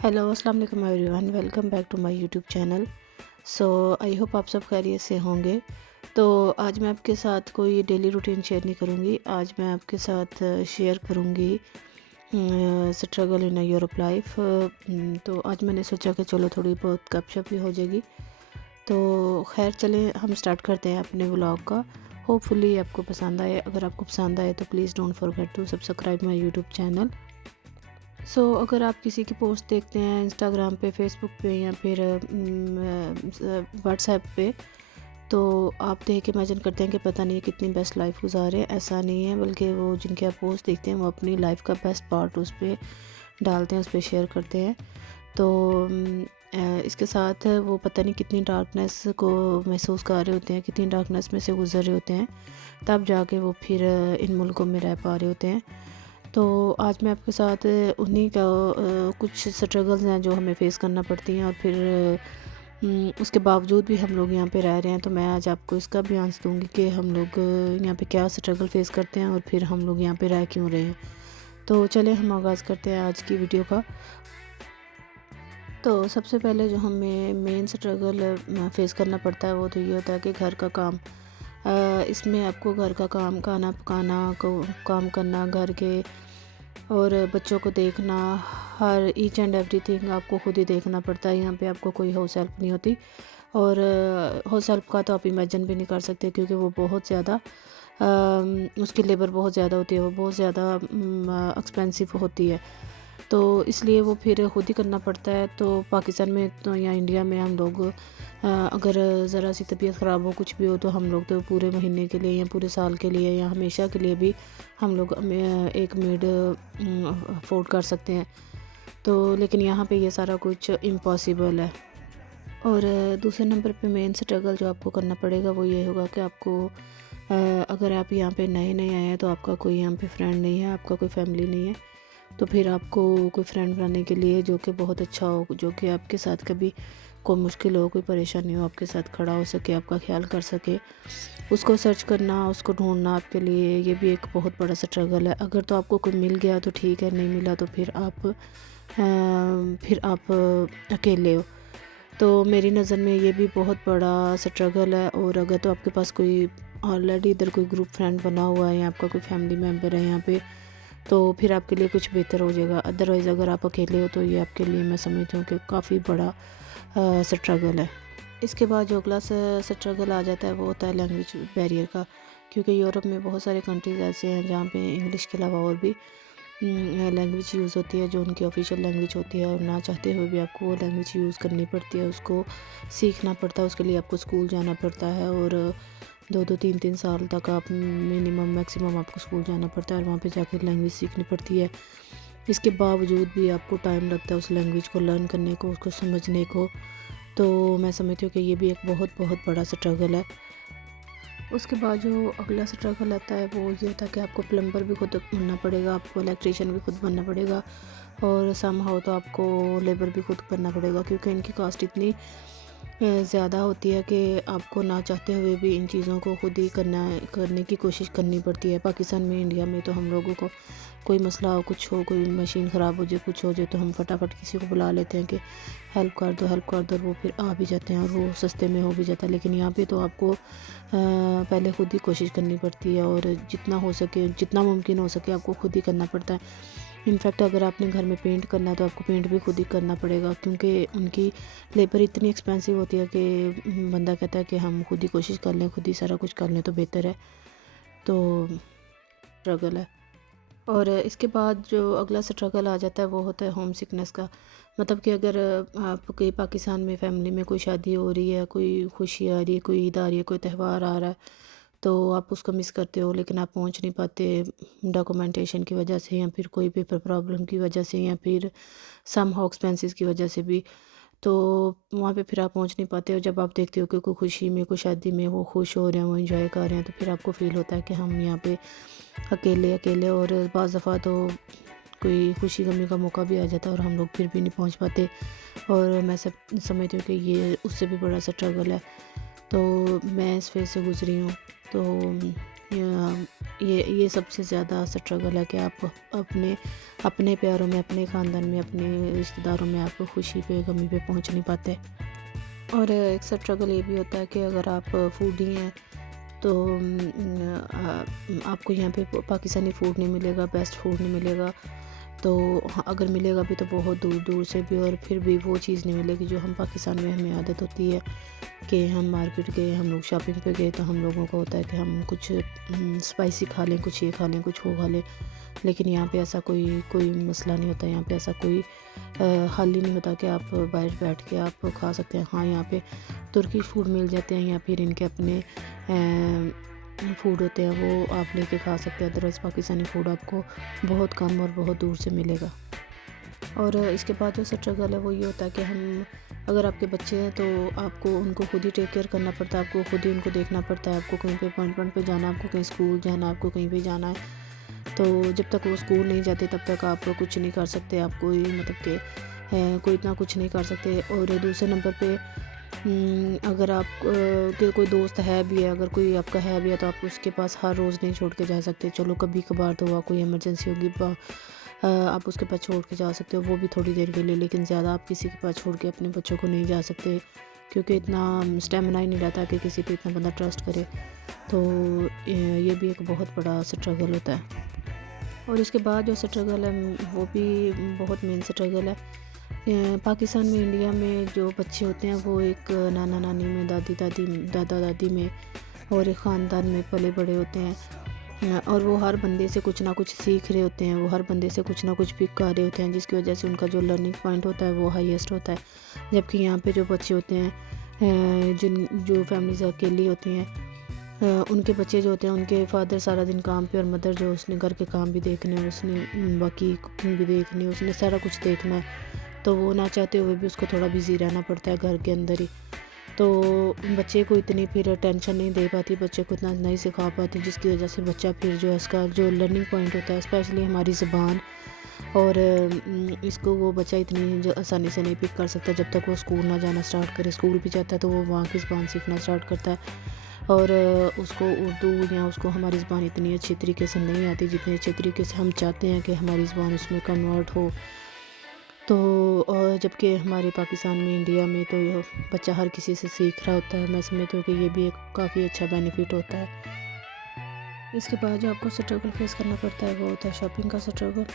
Hello अस्सलाम वालेकुम everyone, welcome back to my YouTube channel. So I hope आप सब खैरियत से होंगे। तो आज मैं आपके साथ कोई डेली रूटीन शेयर नहीं करूँगी। आज मैं आपके साथ शेयर करूँगी स्ट्रगल इन यूरोप लाइफ। तो आज मैंने सोचा कि चलो थोड़ी बहुत गपशप भी हो जाएगी। तो खैर चलें हम स्टार्ट करते हैं अपने व्लॉग का। होपफुली आपको पसंद आए। अगर आपको पसंद आए तो please don't forget to subscribe my YouTube channel. अगर आप किसी की पोस्ट देखते हैं इंस्टाग्राम पे, फेसबुक पे या फिर व्हाट्सएप पे, तो आप देख के इमेजिन करते हैं कि पता नहीं कितनी बेस्ट लाइफ गुजारे। ऐसा नहीं है, बल्कि वो जिनके आप पोस्ट देखते हैं वो अपनी लाइफ का बेस्ट पार्ट उस पर डालते हैं, उस पर शेयर करते हैं। तो इसके साथ वो पता नहीं कितनी डार्कनेस को महसूस कर रहे होते हैं, कितनी डार्कनेस में से गुजर रहे होते हैं, तब जाके वो फिर इन मुल्कों में रह पा रहे होते हैं। तो आज मैं आपके साथ उन्हीं का कुछ स्ट्रगल्स हैं जो हमें फ़ेस करना पड़ती हैं, और फिर उसके बावजूद भी हम लोग यहाँ पे रह रहे हैं। तो मैं आज आपको इसका भी आंसर दूँगी कि हम लोग यहाँ पे क्या स्ट्रगल फ़ेस करते हैं और फिर हम लोग यहाँ पे रह क्यों रहे हैं। तो चलें हम आगाज़ करते हैं आज की वीडियो का। तो सबसे पहले जो हमें मेन स्ट्रगल फ़ेस करना पड़ता है वो तो ये होता है कि घर का काम। इसमें आपको घर का काम, खाना पकाना को काम करना, घर के और बच्चों को देखना, हर ईच एंड एवरीथिंग आपको खुद ही देखना पड़ता है। यहाँ पे आपको कोई हाउस हेल्प नहीं होती, और हाउस हेल्प का तो आप इमेजिन भी नहीं कर सकते, क्योंकि वो बहुत ज़्यादा उसकी लेबर बहुत ज़्यादा होती है, वो बहुत ज़्यादा एक्सपेंसिव होती है। तो इसलिए वो फिर खुद ही करना पड़ता है। तो पाकिस्तान में तो या इंडिया में हम लोग अगर ज़रा सी तबीयत ख़राब हो, कुछ भी हो, तो हम लोग तो पूरे महीने के लिए या पूरे साल के लिए या हमेशा के लिए भी हम लोग एक मेड अफोर्ड कर सकते हैं। तो लेकिन यहाँ पे ये सारा कुछ इम्पॉसिबल है। और दूसरे नंबर पे मेन स्ट्रगल जो आपको करना पड़ेगा वो ये होगा कि आपको अगर आप यहाँ पे नए नए आए हैं तो आपका कोई यहाँ पे फ्रेंड नहीं है, आपका कोई फैमिली नहीं है। तो फिर आपको कोई फ्रेंड बनाने के लिए जो कि बहुत अच्छा हो, जो कि आपके साथ कभी कोई मुश्किल हो, कोई परेशानी हो, आपके साथ खड़ा हो सके, आपका ख्याल कर सके, उसको सर्च करना, उसको ढूंढना आपके लिए ये भी एक बहुत बड़ा स्ट्रगल है। अगर तो आपको कोई मिल गया तो ठीक है, नहीं मिला तो फिर आप अकेले हो। तो मेरी नज़र में ये भी बहुत बड़ा स्ट्रगल है। और अगर तो आपके पास कोई ऑलरेडी इधर कोई ग्रुप फ्रेंड बना हुआ है या आपका कोई फैमिली मेम्बर है यहाँ पे, तो फिर आपके लिए कुछ बेहतर हो जाएगा। अदरवाइज़ अगर आप अकेले हो तो ये आपके लिए मैं समझती हूँ कि काफ़ी बड़ा स्ट्रगल है। इसके बाद जो अगला स्ट्रगल आ जाता है वो होता है लैंग्वेज बैरियर का, क्योंकि यूरोप में बहुत सारे कंट्रीज़ ऐसे हैं जहाँ पे इंग्लिश के अलावा और भी लैंग्वेज यूज़ होती है जो उनकी ऑफिशियल लैंग्वेज होती है, और ना चाहते हुए भी आपको वो लैंग्वेज यूज़ करनी पड़ती है, उसको सीखना पड़ता है। उसके लिए आपको स्कूल जाना पड़ता है, और 2-3 साल तक आप मिनिमम मैक्सिमम आपको स्कूल जाना पड़ता है और वहाँ पे जाकर लैंग्वेज सीखनी पड़ती है। इसके बावजूद भी आपको टाइम लगता है उस लैंग्वेज को लर्न करने को, उसको समझने को। तो मैं समझती हूँ कि ये भी एक बहुत बहुत बड़ा स्ट्रगल है। उसके बाद जो अगला स्ट्रगल आता है वो ये होता है कि आपको प्लम्बर भी खुद बनना पड़ेगा, आपको इलेक्ट्रीशियन भी खुद बनना पड़ेगा, और समहाउ तो आपको लेबर भी खुद करना पड़ेगा, क्योंकि इनकी कॉस्ट इतनी ज़्यादा होती है कि आपको ना चाहते हुए भी इन चीज़ों को खुद ही करने की कोशिश करनी पड़ती है। पाकिस्तान में, इंडिया में तो हम लोगों को कोई मसला हो, कुछ हो, कोई मशीन ख़राब हो जाए, कुछ हो जाए, तो हम फटाफट किसी को बुला लेते हैं कि हेल्प कर दो, हेल्प कर दो, और वो फिर आ भी जाते हैं और वो सस्ते में हो भी जाता है। लेकिन यहाँ पे तो आपको पहले खुद ही कोशिश करनी पड़ती है, और जितना हो सके, जितना मुमकिन हो सके आपको खुद ही करना पड़ता है। इनफैक्ट अगर आपने घर में पेंट करना है तो आपको पेंट भी खुद ही करना पड़ेगा, क्योंकि उनकी लेबर इतनी एक्सपेंसिव होती है कि बंदा कहता है कि हम खुद ही कोशिश कर लें, खुद ही सारा कुछ कर लें तो बेहतर है। तो स्ट्रगल है। और इसके बाद जो अगला स्ट्रगल आ जाता है वो होता है होम सिकनेस का। मतलब कि अगर आपके पाकिस्तान में फैमिली में कोई शादी हो रही है, कोई खुशी आ रही है, कोई ईद आ रही है, कोई त्यौहार आ रहा है, तो आप उसको मिस करते हो, लेकिन आप पहुंच नहीं पाते डॉक्यूमेंटेशन की वजह से, या फिर कोई पेपर प्रॉब्लम की वजह से, या फिर सम हाउ एक्सपेंसेस की वजह से भी। तो वहाँ पे फिर आप पहुँच नहीं पाते हो। जब आप देखते हो कि कोई खुशी में, कोई शादी में वो खुश हो रहे हैं, वो इंजॉय कर रहे हैं, तो फिर आपको फील होता है कि हम यहाँ पे अकेले अकेले। और बाज़ दफ़ा तो कोई खुशी गमी का मौका भी आ जाता है और हम लोग फिर भी नहीं पहुँच पाते। और मैं सब समझती हूँ कि ये उससे भी बड़ा स्ट्रगल है। तो मैं इस फेज़ से गुज़री हूँ। तो ये सबसे ज़्यादा स्ट्रगल है कि आप अपने अपने प्यारों में, अपने ख़ानदान में, अपने रिश्तेदारों में आप खुशी पे, गमी पे पहुंच नहीं पाते। और एक स्ट्रगल ये भी होता है कि अगर आप फूडी हैं तो आपको यहाँ पे पाकिस्तानी फ़ूड नहीं मिलेगा, बेस्ट फूड नहीं मिलेगा। तो हाँ, अगर मिलेगा भी तो बहुत दूर दूर से भी, और फिर भी वो चीज़ नहीं मिलेगी जो हम पाकिस्तान में हमें आदत होती है कि हम मार्केट गए, हम लोग शॉपिंग पे गए तो हम लोगों को होता है कि हम कुछ स्पाइसी खा लें, कुछ ये खा लें, कुछ वो खा लें। लेकिन यहाँ पे ऐसा कोई कोई मसला नहीं होता। यहाँ पे ऐसा कोई हल ही नहीं होता कि आप बाहर बैठ के आप खा सकते हैं। हाँ, यहाँ पे तुर्की फूड मिल जाते हैं या फिर इनके अपने फूड होते हैं, वो आप लेके खा सकते हैं। अदरवाइज़ पाकिस्तानी फूड आपको बहुत कम और बहुत दूर से मिलेगा। और इसके बाद जो स्ट्रगल है वो ये होता है कि हम, अगर आपके बच्चे हैं तो आपको उनको खुद ही टेक केयर करना पड़ता है, आपको खुद ही उनको देखना पड़ता है। आपको कहीं पे अपॉइंटमेंट पे जाना है, आपको कहीं स्कूल जाना है, आपको कहीं पे जाना है, तो जब तक वो स्कूल नहीं जाते तब तक आप कुछ नहीं कर सकते। आप कोई मतलब कि कोई इतना कुछ नहीं कर सकते। और दूसरे नंबर पे अगर आप के कोई दोस्त है भी है, अगर कोई आपका है भी है, तो आप उसके पास हर रोज़ नहीं छोड़ के जा सकते। चलो कभी कभार तो हुआ, कोई इमरजेंसी होगी, आप उसके पास छोड़ के जा सकते हो, वो भी थोड़ी देर के लिए। लेकिन ज़्यादा आप किसी के पास छोड़ के अपने बच्चों को नहीं जा सकते, क्योंकि इतना स्टेमिना ही नहीं रहता कि किसी पे इतना बंदा ट्रस्ट करे। तो ये भी एक बहुत बड़ा स्ट्रगल होता है। और इसके बाद जो स्ट्रगल है वो भी बहुत मेन स्ट्रगल है। पाकिस्तान में, इंडिया में जो बच्चे होते हैं वो एक नाना नानी में, दादा दादी में और एक ख़ानदान में पले बड़े होते हैं। और वो हर बंदे से कुछ ना कुछ सीख रहे होते हैं, वो हर बंदे से कुछ ना कुछ पिक कर रहे होते हैं, जिसकी वजह से उनका जो लर्निंग पॉइंट होता है वो हाईएस्ट होता है। जबकि यहाँ पे जो बच्चे होते हैं, जो फैमिलीज अकेली होती हैं, उनके बच्चे जो होते हैं, उनके फादर सारा दिन काम पे और मदर जो, उसने घर के काम भी देखने हैं, उसने बाकी कुकिंग भी देखनी है, उसने सारा कुछ देखना है। तो वो ना चाहते हुए भी उसको थोड़ा बिज़ी रहना पड़ता है घर के अंदर ही। तो बच्चे को इतनी फिर टेंशन नहीं दे पाती, बच्चे को इतना नहीं सिखा पाती, जिसकी वजह से बच्चा फिर जो है इसका जो लर्निंग पॉइंट होता है, स्पेशली हमारी ज़बान, और इसको वो बच्चा इतनी आसानी से नहीं पिक कर सकता जब तक वो स्कूल ना जाना स्टार्ट करे। स्कूल भी जाता है तो वो वहाँ की ज़बान सीखना स्टार्ट करता है, और उसको उर्दू या उसको हमारी ज़बान इतनी अच्छी तरीके से नहीं आती जितनी अच्छे तरीके से हम चाहते हैं कि हमारी ज़बान उसमें कन्वर्ट हो। तो जबकि हमारे पाकिस्तान में, इंडिया में तो ये बच्चा हर किसी से सीख रहा होता है। मैं समझती हूँ कि ये भी एक काफ़ी अच्छा बेनिफिट होता है। इसके बाद जो आपको स्ट्रगल फेस करना पड़ता है वो होता है शॉपिंग का स्ट्रगल।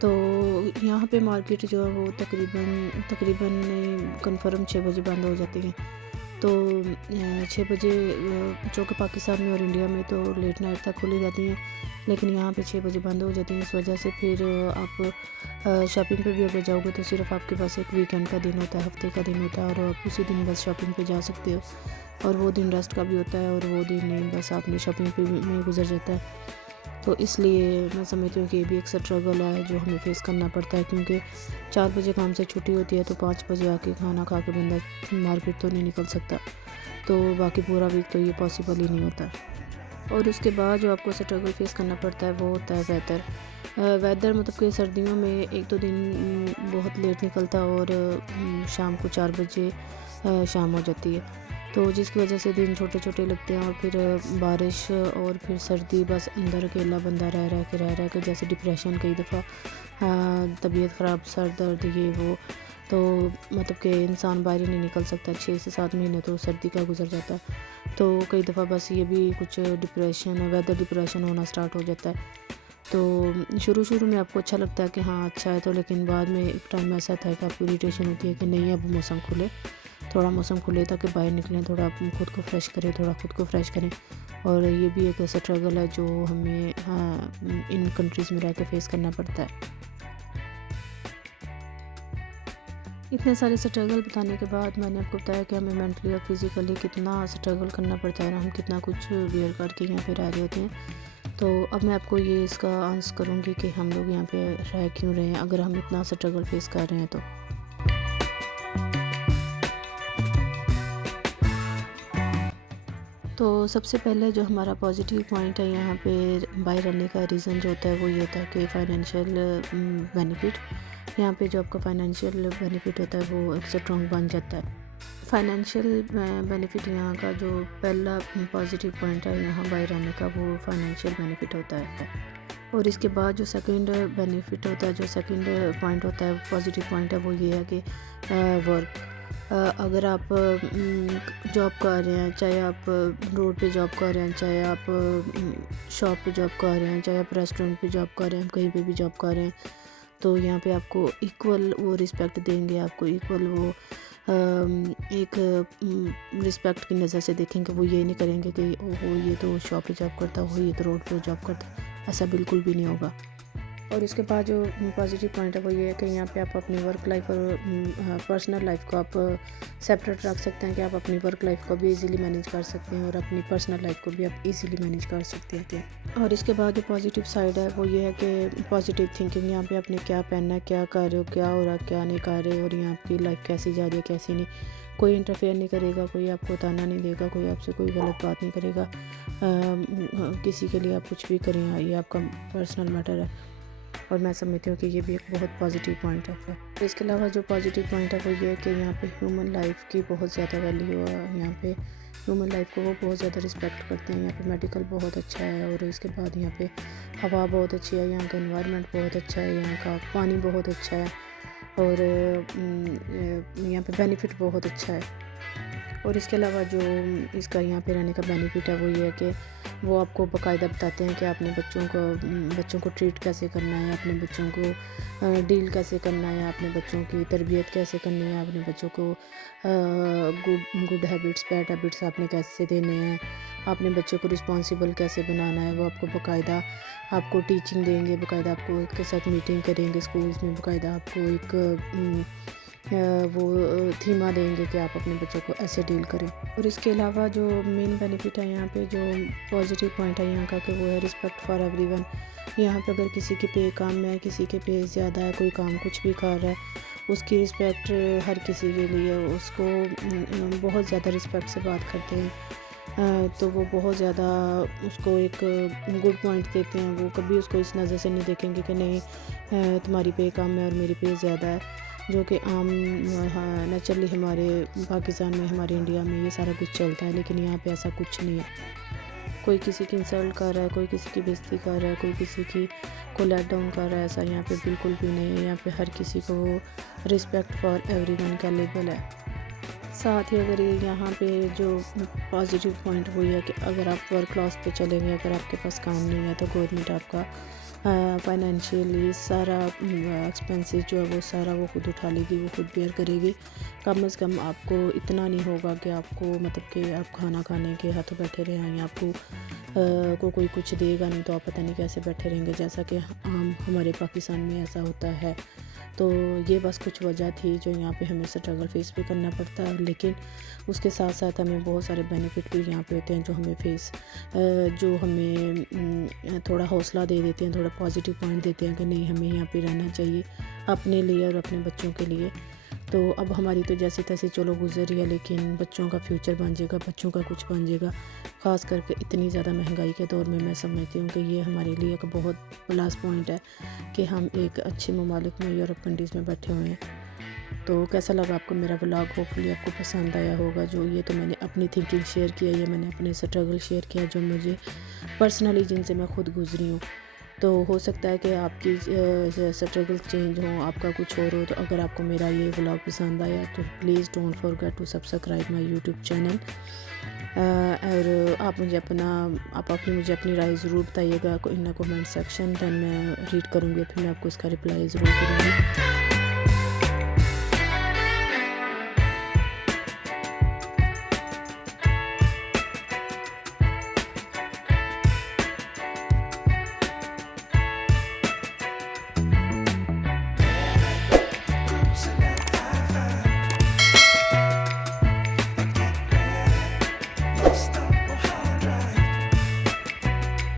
तो यहाँ पे मार्केट जो है वो तकरीबन तकरीबन कंफर्म 6 बजे बंद हो जाती है। तो 6 बजे जो कि पाकिस्तान में और इंडिया में तो लेट नाइट तक खुली जाती हैं, लेकिन यहाँ पे 6 बजे बंद हो जाती हैं। इस वजह से फिर आप शॉपिंग पे भी अगर जाओगे तो सिर्फ आपके पास एक वीकेंड का दिन होता है, हफ्ते का दिन होता है, और आप उसी दिन बस शॉपिंग पे जा सकते हो। और वो दिन रेस्ट का भी होता है, और वो दिन नहीं बस आपने शॉपिंग पे में गुजर जाता है। तो इसलिए मैं समझती हूँ कि ये भी एक स्ट्रगल है जो हमें फेस करना पड़ता है, क्योंकि 4 बजे काम से छुट्टी होती है तो 5 बजे आके खाना खा के बंदा मार्केट तो नहीं निकल सकता। तो बाकी पूरा वीक तो ये पॉसिबल ही नहीं होता। और उसके बाद जो आपको स्ट्रगल फेस करना पड़ता है वो होता है वेदर। वेदर मतलब कि सर्दियों में एक तो दिन बहुत लेट निकलता है, और शाम को 4 बजे शाम हो जाती है, तो जिसकी वजह से दिन छोटे छोटे लगते हैं। और फिर बारिश और फिर सर्दी, बस अंदर अकेला बंदा रह के जैसे डिप्रेशन, कई दफ़ा तबीयत ख़राब, सर दर्द, ये वो। तो मतलब कि इंसान बाहर ही नहीं निकल सकता। 6 से 7 महीने तो सर्दी का गुजर जाता है। तो कई दफ़ा बस ये भी कुछ डिप्रेशन, वेदर डिप्रेशन होना स्टार्ट हो जाता है। तो शुरू में आपको अच्छा लगता है कि हाँ अच्छा है, तो लेकिन बाद में एक टाइम ऐसा आता है कि आपको इरिटेशन होती है कि नहीं, अब मौसम खुले, थोड़ा मौसम खुले ताकि बाहर निकलें, थोड़ा आप खुद को फ्रेश करें, थोड़ा खुद को फ्रेश करें। और ये भी एक स्ट्रगल है जो हमें इन कंट्रीज़ में रह के फेस करना पड़ता है। इतने सारे स्ट्रगल बताने के बाद मैंने आपको बताया कि हमें मेंटली और फिज़िकली कितना स्ट्रगल करना पड़ता है, और हम कितना कुछ बियर करके यहाँ पे रह रहे होते हैं। तो अब मैं आपको ये इसका आंसर करूँगी कि हम लोग यहाँ पे रह क्यों रहे हैं, अगर हम इतना स्ट्रगल फेस कर रहे हैं तो। तो सबसे पहले जो हमारा पॉजिटिव पॉइंट है यहाँ पे बाहर रहने का रीज़न जो होता है वो ये होता है कि फ़ाइनेंशियल बेनिफिट। यहाँ पे जो आपका फ़ाइनेंशियल बेनिफिट होता है वो एक स्ट्रॉन्ग बन जाता है। फाइनेंशियल बेनिफिट यहाँ का जो पहला पॉजिटिव पॉइंट है यहाँ बाहर आने का, वो फाइनेंशियल बेनिफिट होता है। और इसके बाद जो सेकंड बेनिफिट होता है, जो सेकंड पॉइंट होता है, पॉजिटिव पॉइंट है, वो ये है कि वर्क। अगर आप जॉब कर रहे हैं, चाहे आप रोड पे जॉब कर रहे हैं, चाहे आप शॉप पे जॉब कर रहे हैं, चाहे आप रेस्टोरेंट पे जॉब कर रहे हैं, कहीं पे भी जॉब कर रहे हैं, तो यहाँ पे आपको इक्वल वो रिस्पेक्ट देंगे, आपको इक्वल वो एक रिस्पेक्ट की नज़र से देखेंगे। वो ये नहीं करेंगे कि ओहो ये तो शॉप पे जॉब करता है, ये तो रोड पे जॉब करता है, ऐसा बिल्कुल भी नहीं होगा। और उसके बाद जो पॉजिटिव पॉइंट है वो ये है कि यहाँ पे आप अपनी वर्क लाइफ और पर्सनल लाइफ को आप सेपरेट रख सकते हैं, कि आप अपनी वर्क लाइफ को भी इजीली मैनेज कर सकते हैं और अपनी पर्सनल लाइफ को भी आप इजीली मैनेज कर सकते हैं। और इसके बाद जो पॉजिटिव साइड है वो ये है कि पॉजिटिव थिंकिंग, यहाँ पे आपने क्या पहनना है, क्या कर रहे हो, क्या हो रहा है, क्या नहीं कर रहे, और यहाँ आपकी लाइफ कैसी जा रही है, कैसी नहीं। कोई इंटरफेयर नहीं करेगा, कोई आपको ताना नहीं देगा, कोई आपसे कोई गलत बात नहीं करेगा। किसी के लिए आप कुछ भी करें, ये आपका पर्सनल मैटर है, और मैं समझती हूँ कि ये भी एक बहुत पॉजिटिव पॉइंट है। इसके अलावा जो पॉजिटिव पॉइंट है वो ये है कि यहाँ पे ह्यूमन लाइफ की बहुत ज़्यादा वैल्यू है। यहाँ पे ह्यूमन लाइफ को वो बहुत ज़्यादा रिस्पेक्ट करते हैं। यहाँ पे मेडिकल बहुत अच्छा है, और इसके बाद यहाँ पे हवा बहुत अच्छी है, यहाँ का एनवायरनमेंट बहुत अच्छा है, यहाँ का पानी बहुत अच्छा है, और यहाँ पे बेनिफिट बहुत अच्छा है। और इसके अलावा जो इसका यहाँ पे रहने का बेनिफिट है वो ये है कि वो आपको बाकायदा बताते हैं कि आपने बच्चों को ट्रीट कैसे करना है, अपने बच्चों को डील कैसे करना है, अपने बच्चों की तरबियत कैसे करनी है, अपने बच्चों को गुड हैबिट्स, बैड हैबिट्स आपने कैसे देने हैं, अपने बच्चों को रिस्पॉन्सिबल कैसे बनाना है। वो आपको बाकायदा आपको टीचिंग देंगे, बाकायदा आपको एक साथ मीटिंग करेंगे स्कूल्स में, बाकायदा आपको एक वो थीमा देंगे कि आप अपने बच्चों को ऐसे डील करें। और इसके अलावा जो मेन बेनिफिट है यहाँ पे, जो पॉजिटिव पॉइंट है यहाँ का, कि वो है रिस्पेक्ट फॉर एवरीवन। यहाँ पे अगर किसी के पे काम में है, किसी के पे ज़्यादा है, कोई काम कुछ भी कर रहा है, उसकी रिस्पेक्ट हर किसी के लिए, उसको बहुत ज़्यादा रिस्पेक्ट से बात करते हैं। तो वो बहुत ज़्यादा उसको एक गुड पॉइंट देते हैं। वो कभी उसको इस नज़र से नहीं देखेंगे कि नहीं तुम्हारी पे कम है और मेरी पे ज़्यादा है, जो कि आम नेचुरली हमारे पाकिस्तान में, हमारे इंडिया में ये सारा कुछ चलता है। लेकिन यहाँ पे ऐसा कुछ नहीं है। कोई किसी की इंसल्ट कर रहा है, कोई किसी की बेइज्जती कर रहा है, कोई किसी की को लेट डाउन कर रहा है, ऐसा यहाँ पे बिल्कुल भी नहीं है। यहाँ पे हर किसी को रिस्पेक्ट फॉर एवरीवन का लेवल है। साथ ही अगर ये यहाँ पे जो पॉजिटिव पॉइंट वो ये है कि अगर आप वर्क क्लास पे चलेंगे, अगर आपके पास काम नहीं है, तो गवर्नमेंट आपका फाइनेंशियली सारा एक्सपेंसेस जो है वो सारा वो खुद उठा लेगी, वो खुद बेयर करेगी। कम से कम आपको इतना नहीं होगा कि आपको मतलब कि आप खाना खाने के हाथों बैठे रहें, या आपको को कोई कुछ देगा नहीं तो आप पता नहीं कैसे बैठे रहेंगे, जैसा कि आम हमारे पाकिस्तान में ऐसा होता है। तो ये बस कुछ वजह थी जो यहाँ पे हमें स्ट्रगल फेस भी करना पड़ता है, लेकिन उसके साथ साथ हमें बहुत सारे बेनिफिट भी यहाँ पे होते हैं जो हमें थोड़ा हौसला दे देते हैं, थोड़ा पॉजिटिव पॉइंट देते हैं कि नहीं, हमें यहाँ पे रहना चाहिए अपने लिए और अपने बच्चों के लिए। तो अब हमारी तो जैसे तैसे चलो गुजर रही है, लेकिन बच्चों का फ्यूचर बन जाएगा, बच्चों का कुछ बन जाएगा। ख़ास करके इतनी ज़्यादा महंगाई के दौर में मैं समझती हूँ कि ये हमारे लिए एक बहुत प्लस पॉइंट है कि हम एक अच्छे ममालिक में, यूरोप कंट्रीज़ में बैठे हुए हैं। तो कैसा लगा आपको मेरा व्लॉग? होपफुली आपको पसंद आया होगा। जो ये तो मैंने अपनी थिंकिंग शेयर किया, ये मैंने अपने स्ट्रगल शेयर किया जो मुझे पर्सनली, जिनसे मैं खुद गुजरी हूँ। तो हो सकता है कि आपकी स्ट्रगल चेंज हो, आपका कुछ और हो। तो अगर आपको मेरा ये व्लॉग पसंद आया तो please don't forget to subscribe my YouTube channel. और आप मुझे अपनी राय ज़रूर बताइएगा इन कमेंट सेक्शन, दैन मैं रीड करूँगी, फिर मैं आपको इसका रिप्लाई ज़रूर करूँगी।